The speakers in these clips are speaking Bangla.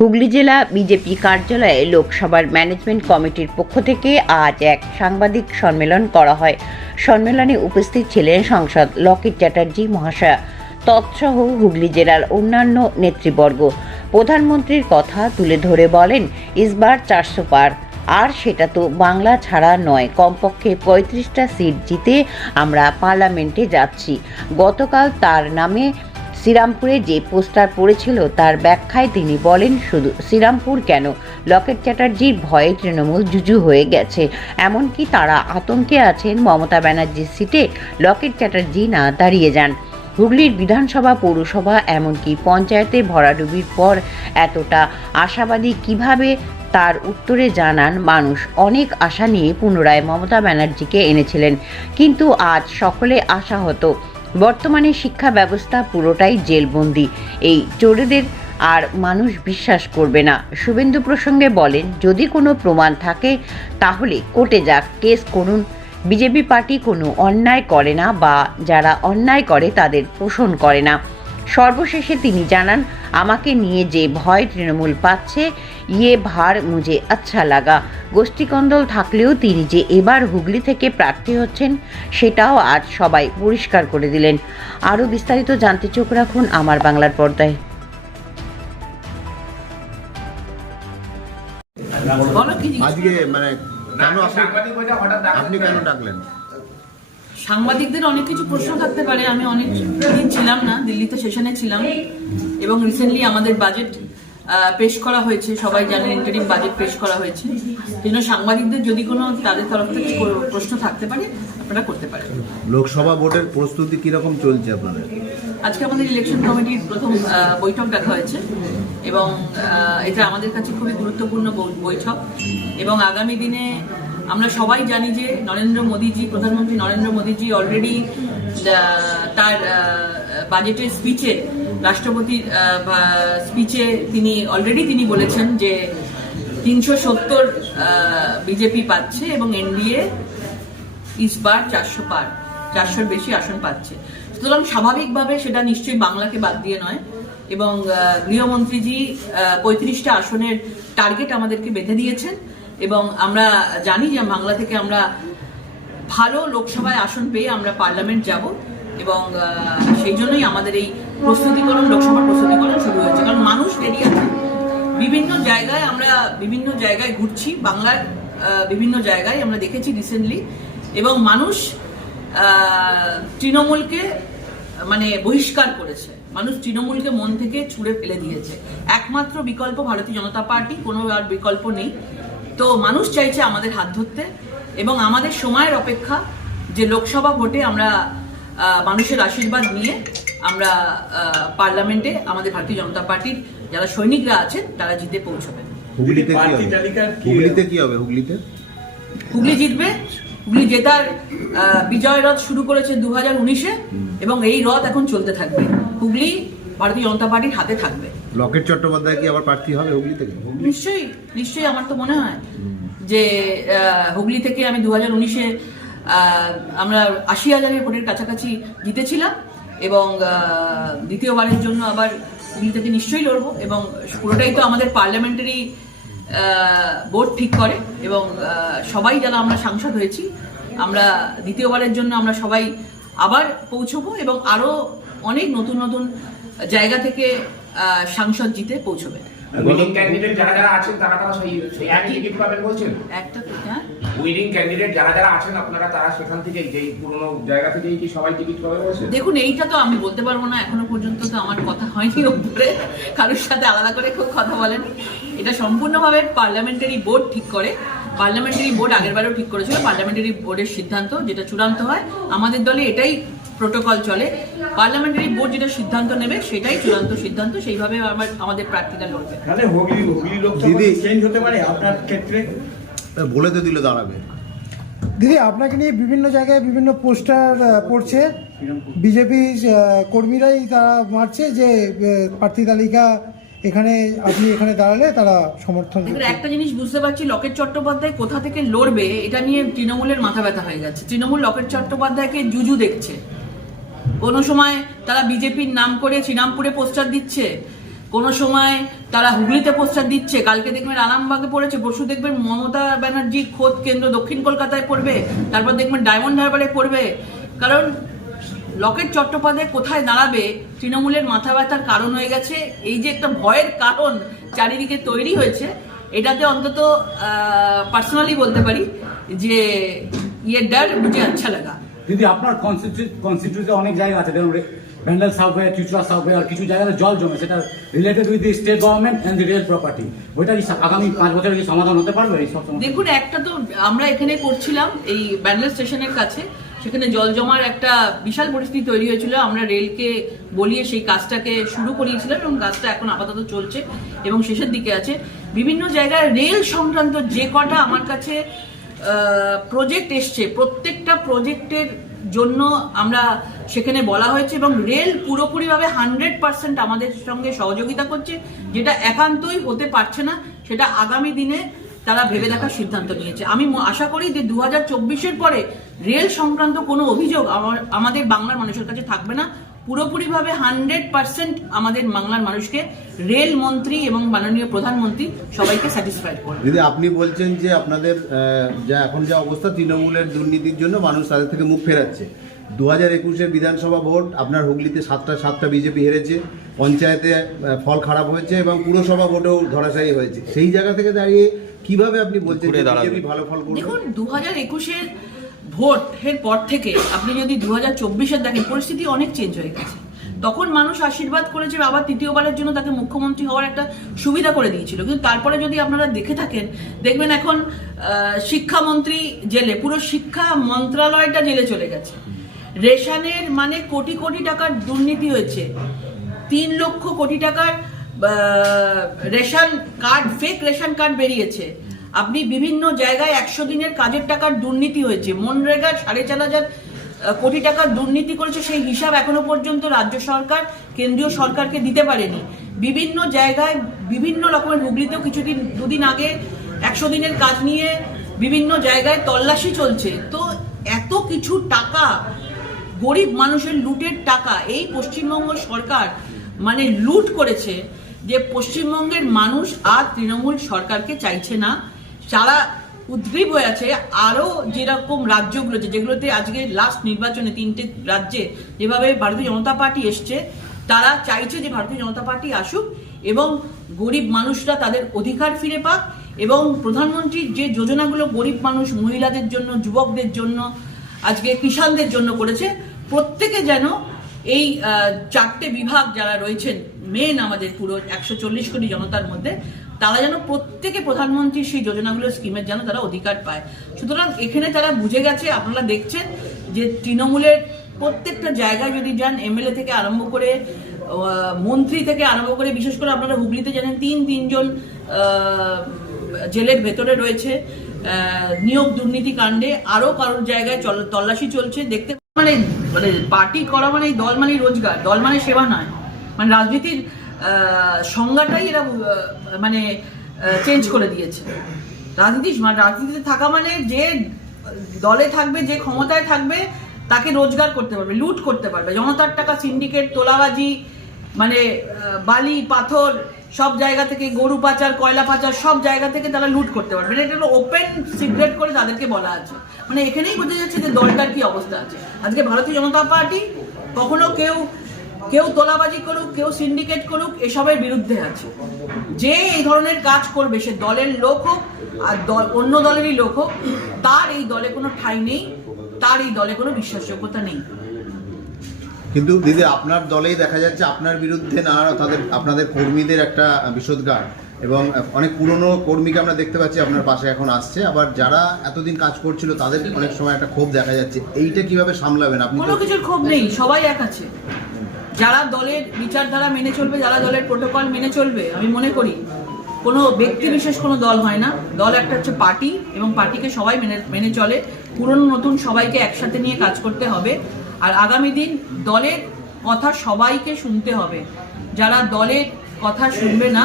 হুগলি জেলা বিজেপি কার্যালয়ে লোকসভার ম্যানেজমেন্ট কমিটির পক্ষ থেকে আজ এক সাংবাদিক সম্মেলন করা হয়। সম্মেলনে উপস্থিত ছিলেন সংসদ লকেট চ্যাটার্জি মহাশয়া। তৎসহ হুগলি জেলার অন্যান্য নেতৃবর্গ। প্রধানমন্ত্রীর কথা তুলে ধরে বলেন, ইসবার চারশো পার। আর সেটা তো বাংলা ছাড়া নয়। কমপক্ষে পঁয়ত্রিশটা সিট জিতে আমরা পার্লামেন্টে যাচ্ছি। গতকাল তার নামে শ্রীরামপুরে যে পোস্টার পড়েছিল তার ব্যাখ্যায় তিনি বলেন, শুধু শ্রীরামপুর কেন? লকেট চ্যাটার্জির ভয়ে তৃণমূল জুজু হয়ে গেছে। এমনকি তারা আতঙ্কে আছেন মমতা ব্যানার্জির সিটে। লকেট চ্যাটার্জি না দাঁড়িয়ে যান। হুগলির বিধানসভা, পৌরসভা, এমনকি পঞ্চায়েতে ভরাডুবির পর এতটা আশাবাদী কীভাবে? তার উত্তরে জানান, মানুষ অনেক আশা নিয়ে পুনরায় মমতা ব্যানার্জিকে এনেছিলেন। কিন্তু আজ সকলে আশাহত। বর্তমানে শিক্ষা ব্যবস্থা পুরোটাই জেলবন্দি। এই চোরেদের আর মানুষ বিশ্বাস করবে না। শুভেন্দু প্রসঙ্গে বলেন, যদি কোনো প্রমাণ থাকে, তাহলে কোর্টে যাক, কেস করুন। বিজেপি পার্টি কোনো অন্যায় করে না বা যারা অন্যায় করে তাদের পোষণ করে না। সর্বশেষে তিনি জানান, আমাকে নিয়ে যে ভয় তৃণমূল পাচ্ছে ইয়ে ভার মুঝে আচ্ছা লাগা। গোষ্ঠীকন্দল থাকলেও তিনি যে এবার হুগলি থেকে প্রার্থী হচ্ছেন, সেটাও আজ সবাই পরিষ্কার করে দিলেন। আরও বিস্তারিত জানতে চোখ রাখুন আমার বাংলার পর্দায়। আজকে মানে কেন আপনি কেন ডাকলেন? সাংবাদিকদের অনেক কিছু প্রশ্ন থাকতে পারে। আমি অনেক দিন ছিলাম না দিল্লিতে সেশনে ছিলাম। এবং রিসেন্টলি আমাদের বাজেট পেশ করা হয়েছে। সবাই জানেন ইন্টারিম বাজেট পেশ করা হয়েছে। জন্য সাংবাদিকদের যদি কোনো তাদের তরফ থেকে প্রশ্ন থাকতে পারে আপনারা করতে পারেন। লোকসভা ভোটের প্রস্তুতি কীরকম চলছে আপনাদের? আজকে আমাদের ইলেকশন কমিটির প্রথম বৈঠক দেখা হয়েছে। এবং এটা আমাদের কাছে খুবই গুরুত্বপূর্ণ বৈঠক। এবং আগামী দিনে আমরা সবাই জানি যে নরেন্দ্র মোদীজি, প্রধানমন্ত্রী নরেন্দ্র মোদীজি অলরেডি তার বাজেটের স্পিচে রাষ্ট্রপতির স্পিচে তিনি অলরেডি তিনি বলেছেন যে তিনশো সত্তর বিজেপি পাচ্ছে এবং এনডিএ ইসবার চারশো পার, চারশোর বেশি আসন পাচ্ছে। সুতরাং স্বাভাবিকভাবে সেটা নিশ্চয়ই বাংলাকে বাদ দিয়ে নয় এবং গৃহমন্ত্রীজি পঁয়ত্রিশটা আসনের টার্গেট আমাদেরকে বেঁধে দিয়েছেন। এবং আমরা জানি যে বাংলা থেকে আমরা ভালো লোকসভায় আসন পেয়ে আমরা পার্লামেন্ট যাব এবং সেই জন্যই আমাদের এই প্রস্তুতিকরণ লোকসভার প্রস্তুতিকরণ শুরু হয়েছে। কারণ মানুষ দেরি আছে বিভিন্ন জায়গায় আমরা বিভিন্ন জায়গায় ঘুরছি। বাংলার বিভিন্ন জায়গায় আমরা দেখেছি রিসেন্টলি এবং মানুষ তৃণমূলকে মানে বহিষ্কার করেছে। মানুষ তৃণমূলকে মন থেকে ছুঁড়ে ফেলে দিয়েছে। একমাত্র বিকল্প ভারতীয় জনতা পার্টি, কোনো আর বিকল্প নেই। তো মানুষ চাইছে আমাদের হাত ধরতে এবং আমাদের সময়ের অপেক্ষা যে লোকসভা ভোটে আমরা মানুষের আশীর্বাদ নিয়ে আমরা আহ, পার্লামেন্টে আমাদের ভারতীয় জনতা পার্টির যারা সৈনিকরা আছেন তারা জিতে পৌঁছবেন হুগলিতে কি হবে? হুগলিতে কি হবে? হুগলিতে? হুগলি জিতবে। হুগলি জেতার বিজয় রথ শুরু করেছে দু হাজার উনিশে এবং এই রথ এখন চলতে থাকবে। হুগলি ভারতীয় জনতা পার্টির হাতে থাকবে। লকেট চট্টোপাধ্যায় কি আবার প্রার্থী হবে হুগলি থেকে? নিশ্চয়ই নিশ্চয়ই আমার তো মনে হয় যে হুগলি থেকে আমি দু হাজার উনিশে আমরা আশি হাজারের ভোটের কাছাকাছি জিতেছিলাম এবং দ্বিতীয়বারের জন্য আবার হুগলি থেকে নিশ্চয়ই লড়বো এবং পুরোটাই তো আমাদের পার্লামেন্টারি বোর্ড ঠিক করে এবং সবাই যারা আমরা সাংসদ হয়েছি, আমরা দ্বিতীয়বারের জন্য আমরা সবাই আবার পৌঁছবো এবং আরও অনেক নতুন নতুন জায়গা থেকে সাংসদ জিতে পৌঁছবে। উইনিং ক্যান্ডিডেট যারা যারা আছেন তারা তারা সেই সেই একই টিকিট পাবেন বলছেন? একটা হ্যাঁ। উইনিং ক্যান্ডিডেট যারা যারা আছেন আপনারা তারা সেখান থেকেই যেই পুরনো জায়গা থেকেই কি সবাই টিকিট পাবে বলছেন? দেখুন এইটা তো আমি বলতে পারব না এখনও পর্যন্ত তো আমার কথা হয়নি উপরে। কারোর সাথে আলাদা করে কেউ কথা বলেনি। এটা সম্পূর্ণভাবে পার্লামেন্টারি বোর্ড ঠিক করে। পার্লামেন্টারি বোর্ড আগেরবারও ঠিক করেছিল। পার্লামেন্টারি বোর্ডের সিদ্ধান্ত যেটা চূড়ান্ত হয় আমাদের দলে এটাই প্রোটোকল চলে। পার্লামেন্টারি বোর্ড যেটা সিদ্ধান্ত নেবে সেটাই চূড়ান্ত সিদ্ধান্ত সেইভাবে আমার আমাদের প্রার্থীরা লড়বে। দিদি। চেঞ্জ হতে পারে আপনার ক্ষেত্রে? বলে তো দিল দাঁড়াবে। দিদি আপনাকে নিয়ে বিভিন্ন জায়গায় বিভিন্ন পোস্টার পড়ছে। বিজেপি কর্মীরাই তারা মারছে যে প্রার্থী তালিকা এখানে আপনি এখানে দাঁড়ালে তারা সমর্থন একটা জিনিস বুঝতে পারছি লকেট চট্টোপাধ্যায় কোথা থেকে লড়বে এটা নিয়ে তৃণমূলের মাথা ব্যথা হয়ে যাচ্ছে। তৃণমূল লকেট চট্টোপাধ্যায়কে জুজু দেখছে। কোনো সময় তারা বিজেপির নাম করে শ্রীরামপুরে পোস্টার দিচ্ছে, কোনো সময় তারা হুগলিতে পোস্টার দিচ্ছে, কালকে দেখবেন আরামবাগে পড়েছে, পরশু দেখবেন মমতা ব্যানার্জি খোদ কেন্দ্র দক্ষিণ কলকাতায় পড়বে, তারপর দেখবেন ডায়মন্ড হারবারে পড়বে। কারণ লকেট চট্টোপাধ্যায় কোথায় দাঁড়াবে, তৃণমূলের মাথা ব্যথার কারণ হয়ে গেছে, এই যে একটা ভয়ের কারণ চারিদিকে তৈরি হয়েছে, এটাতে অন্তত পার্সোনালি বলতে পারি যে ইয়ে ডার মুঝে আচ্ছা লাগা। দিদি আপনার কনস্টিটিউশনে অনেক জায়গা আছে, যেমন ব্যান্ডেল সাবওয়ে চুচড়া সাবওয়ে আর কিছু জায়গায় জল জমে, সেটা related with the state government and the real property ওইটা কি আগামী পাঁচ বছরে কি সমাধান হতে পারবে এই সব দেখুন, একটা তো আমরা এখানে করছিলাম, এই ব্যান্ডেল স্টেশনের কাছে, সেখানে জল জমার একটা বিশাল পরিস্থিতি তৈরি হয়েছিল। আমরা রেলকে বলিয়ে সেই কাজটাকে শুরু করিয়েছিলাম এবং কাজটা এখন আপাতত চলছে এবং শেষের দিকে আছে। বিভিন্ন জায়গায় রেল সংক্রান্ত যে কটা আমার কাছে প্রজেক্ট এসছে। প্রত্যেকটা প্রজেক্টের জন্য আমরা সেখানে বলা হয়েছে এবং রেল পুরোপুরিভাবে হান্ড্রেড পার্সেন্ট আমাদের সঙ্গে সহযোগিতা করছে, যেটা একান্তই হতে পারছে না। সেটা আগামী দিনে তারা ভেবে দেখার সিদ্ধান্ত নিয়েছে। আমি আশা করি যে দু হাজার পরে রেল সংক্রান্ত কোনো অভিযোগ আমাদের বাংলার মানুষের কাছে থাকবে না। পুরোপুরিভাবে হান্ড্রেড পার্সেন্ট আমাদের বাংলার মানুষকে রেল মন্ত্রী এবং মাননীয় প্রধানমন্ত্রী সবাইকে স্যাটিসফাইড করবে। দিদি, আপনি বলছেন যে আপনাদের যা এখন যা অবস্থা, তৃণমূলের দুর্নীতির জন্য মানুষ তাদের থেকে মুখ ফেরাচ্ছে। দু হাজার একুশে বিধানসভা ভোট, আপনার হুগলিতে সাতটা সাতটা বিজেপি হেরেছে। পঞ্চায়েতে ফল খারাপ হয়েছে এবং পুরসভা ভোটেও ধরাশায়ী হয়েছে। সেই জায়গা থেকে দাঁড়িয়ে কীভাবে আপনি বলছেন বিজেপি ভালো ফল করবে? দেখুন দু হাজার একুশের ভোটের পর থেকে আপনি যদি দু হাজার চব্বিশের দেখেন পরিস্থিতি অনেক চেঞ্জ হয়ে গেছে। তখন মানুষ আশীর্বাদ করেছে আবার তৃতীয়বারের জন্য তাকে মুখ্যমন্ত্রী হওয়ার একটা সুবিধা করে দিয়েছিল। কিন্তু তারপরে যদি আপনারা দেখে থাকেন দেখবেন এখন শিক্ষামন্ত্রী জেলে পুরো শিক্ষা মন্ত্রণালয়টা জেলে চলে গেছে। রেশনের মানে কোটি কোটি টাকার দুর্নীতি হয়েছে। তিন লক্ষ কোটি টাকার ration card fake ration card বেরিয়েছে। আপনি বিভিন্ন জায়গায় একশো দিনের কাজের টাকার দুর্নীতি হয়েছে। মনরেগার সাড়ে চার হাজার কোটি টাকার দুর্নীতি করেছে সেই হিসাব এখনও পর্যন্ত রাজ্য সরকার, কেন্দ্রীয় সরকারকে দিতে পারেনি। বিভিন্ন জায়গায় বিভিন্ন রকমের হুগলিতেও কিছুদিন, দুদিন আগে একশো দিনের কাজ নিয়ে বিভিন্ন জায়গায় তল্লাশি চলছে। তো এত কিছু টাকা, গরিব মানুষের লুটের টাকা, এই পশ্চিমবঙ্গ সরকার মানে লুট করেছে যে পশ্চিমবঙ্গের মানুষ আর তৃণমূল সরকারকে চাইছে না। যারা উদ্গ্রীব হয়ে আছে আরও যেরকম রাজ্যগুলো যেগুলোতে আজকে লাস্ট নির্বাচনে তিনটে রাজ্যে যেভাবে ভারতীয় জনতা পার্টি এসছে, তারা চাইছে যে ভারতীয় জনতা পার্টি আসুক এবং গরিব মানুষরা তাদের অধিকার ফিরে পাক এবং প্রধানমন্ত্রীর যে যোজনাগুলো গরিব মানুষ, মহিলাদের জন্য, যুবকদের জন্য, আজকে কিষানদের জন্য করেছে, প্রত্যেকে যেন এই চারটে বিভাগ যারা রয়েছেন মেন আমাদের পুরো একশো চল্লিশ কোটি জনতার মধ্যে, তারা যেন প্রত্যেকে প্রধানমন্ত্রীর সেই যোজনাগুলো স্কিমের যেন তারা অধিকার পায়। সুতরাং এখানে তারা বুঝে গেছে, আপনারা দেখছেন যে তৃণমূলের প্রত্যেকটা জায়গায় যদি যান এমএলএ থেকে আরম্ভ করে মন্ত্রী থেকে আরম্ভ করে, বিশেষ করে আপনারা হুগলিতে জানেন, তিন, তিনজন জেলের ভেতরে রয়েছে নিয়োগ দুর্নীতি কাণ্ডে আরও কারোর জায়গায় তল্লাশি চলছে, দেখতে মানে মানে পার্টি করা মানে দল মানে রোজগার, দল মানে সেবা নয়। মানে রাজনীতির সংজ্ঞাটাই এরা মানে চেঞ্জ করে দিয়েছে। রাজনীতি মানে রাজনীতিতে থাকা মানে যে দলে থাকবে, যে ক্ষমতায় থাকবে, তাকে রোজগার করতে পারবে, লুট করতে পারবে। জনতার টাকা সিন্ডিকেট তোলাবাজি মানে বালি, পাথর সব জায়গা থেকে গরু পাচার, কয়লা পাচার, সব জায়গা থেকে তারা লুট করতে পারবে। মানে এটা ওপেন সিক্রেট করে তাদেরকে বলা আছে। মানে এখানেই বোঝা যাচ্ছে যে দলটার কি অবস্থা আছে। আজকে ভারতীয় জনতা পার্টি কখনো কেউ কেউ তোলাবাজি করুক, কেউ সিন্ডিকেট করুক, এসবের বিরুদ্ধে আছে। যে এই ধরনের কাজ করবে, সে দলের লোক হোক, আর দল, অন্য দলেরই লোক হোক, তার এই দলে কোনো ঠাঁই নেই, তার এই দলে কোনো বিশ্বাসযোগ্যতা নেই। কিন্তু দিদি, আপনার দলেই দেখা যাচ্ছে আপনার বিরুদ্ধে না, তাদের, আপনাদের কর্মীদের একটা বিষোদ্গার। এবং অনেক পুরনো কর্মীকে আমরা দেখতে পাচ্ছি, আপনার পাশে এখন আসছে। আবার যারা এতদিন কাজ করছিল, তাদের অনেক সময় একটা ক্ষোভ দেখা যাচ্ছে। এইটা কীভাবে সামলাবেন আপনি? কোনো কিছুর ক্ষোভ নেই, সবাই এক আছে। যারা দলের বিচারধারা মেনে চলবে, যারা দলের প্রোটোকল মেনে চলবে, আমি মনে করি, কোনো ব্যক্তি বিশেষ কোনো দল হয় না। দল একটা হচ্ছে পার্টি, এবং পার্টিকে সবাই মেনে মেনে চলে। পুরনো নতুন সবাইকে একসাথে নিয়ে কাজ করতে হবে। আর আগামী দিন দলের কথা সবাইকে শুনতে হবে। যারা দলের কথা শুনবে না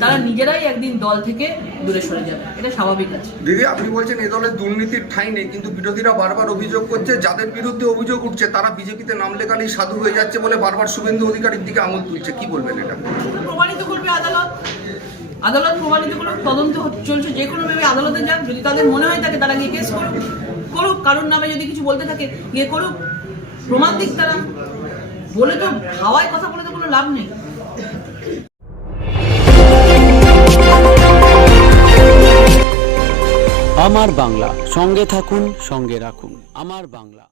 তারা নিজেরাই একদিন দল থেকে দূরে সরে যাবে। এটা স্বাভাবিক আছে। দিদি আপনি বলছেন এ দলের দুর্নীতির ঠাঁই নেই কিন্তু বিরোধীরা বারবার অভিযোগ করছে যাদের বিরুদ্ধে অভিযোগ উঠছে তারা বিজেপিতে নাম লেখালেই সাধু হয়ে যাচ্ছে বলে বারবার শুভেন্দু অধিকারীর দিকে আঙুল তুলছে। কি বলবেন এটা? প্রমাণিত করবে আদালত। আদালত প্রমাণিত করুক তদন্ত চলছে যে কোনো ভাবে আদালতে যাক। যদি তাদের মনে হয় থাকে তারা গিয়ে কেস করুক। করুক কারোর নামে যদি কিছু বলতে থাকে গিয়ে করুক। প্রমাণ দিক তারা। বলে তো হাওয়ায় কথা বলে তো কোনো লাভ নেই। আমার বাংলা, সঙ্গে থাকুন, সঙ্গে রাখুন। আমার বাংলা।